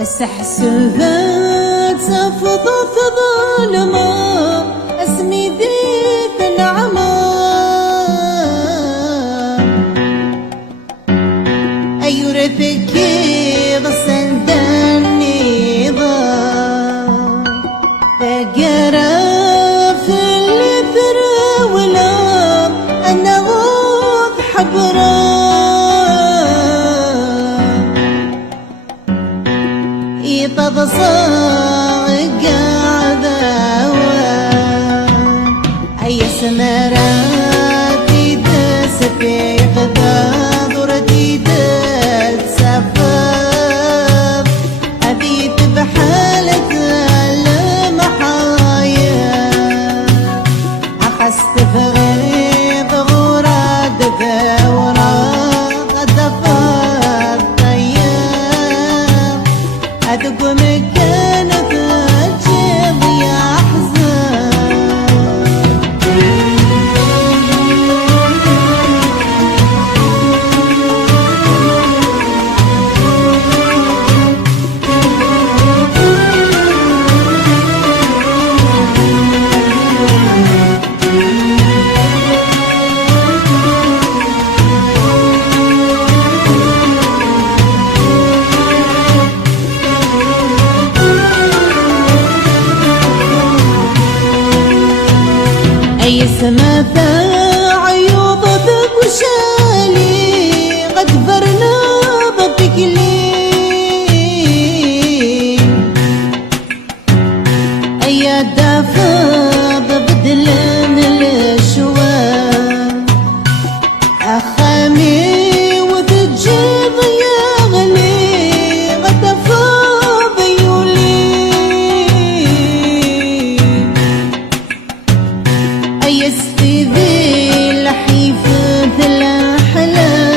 السحسفات سفضت ظلمة اسمي ذيك العمى أيورثك بصند النظام فقرا في الإثر ولا أنا غض حبرا يتضصاق عذاوان أي سمرات تسفي غدادر تتسفر أبيت بحالة المحايا أخست بغيظ غراد ثورات الدفر طيب أدق مكانك الجيب يا أي سما عيوب بوشالي قد برنا بكلي أي دافا ببدلن الشوار أخامي وتجيب يا غلي غدفا بيولي أي استذي لحيفة الأحلام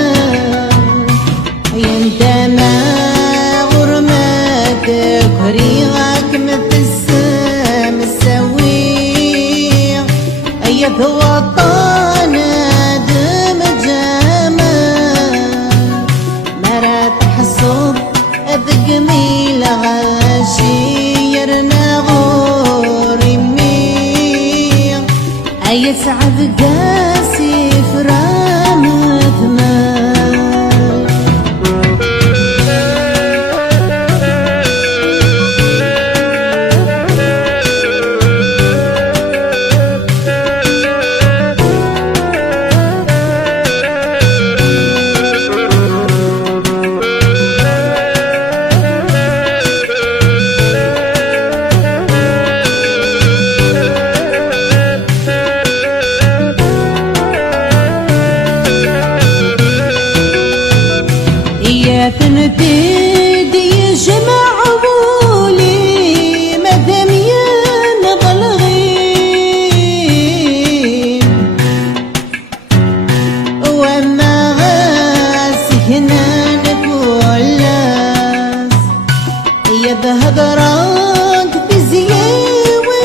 أي اندما غرمتك وريغك متسم السويق أي ذوطان دم جمال مرا تحصد بجميل غاشي يرنا غوري ميق أي سعد قاسي فرامة مال تنتدي يجمع عبولي مدام ينضل غيب وما غاسي هنا نكولاس يذهب راك بزيويني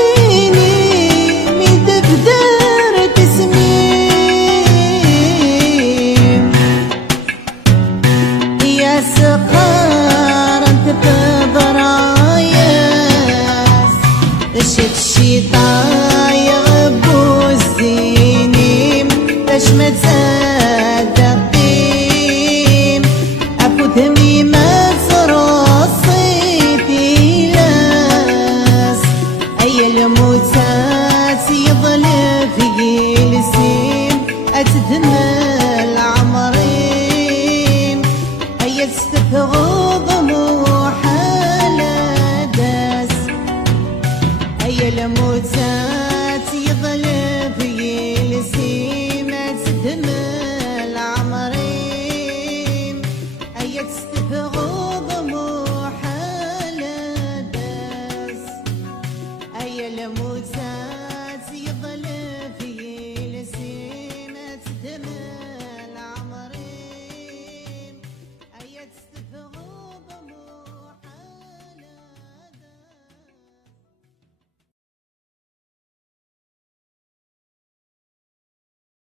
من تقدر تسميم يا سقار انت بضراياس اشت شيطاي غبوزينيم تشمت زاد الطيم افوت ميما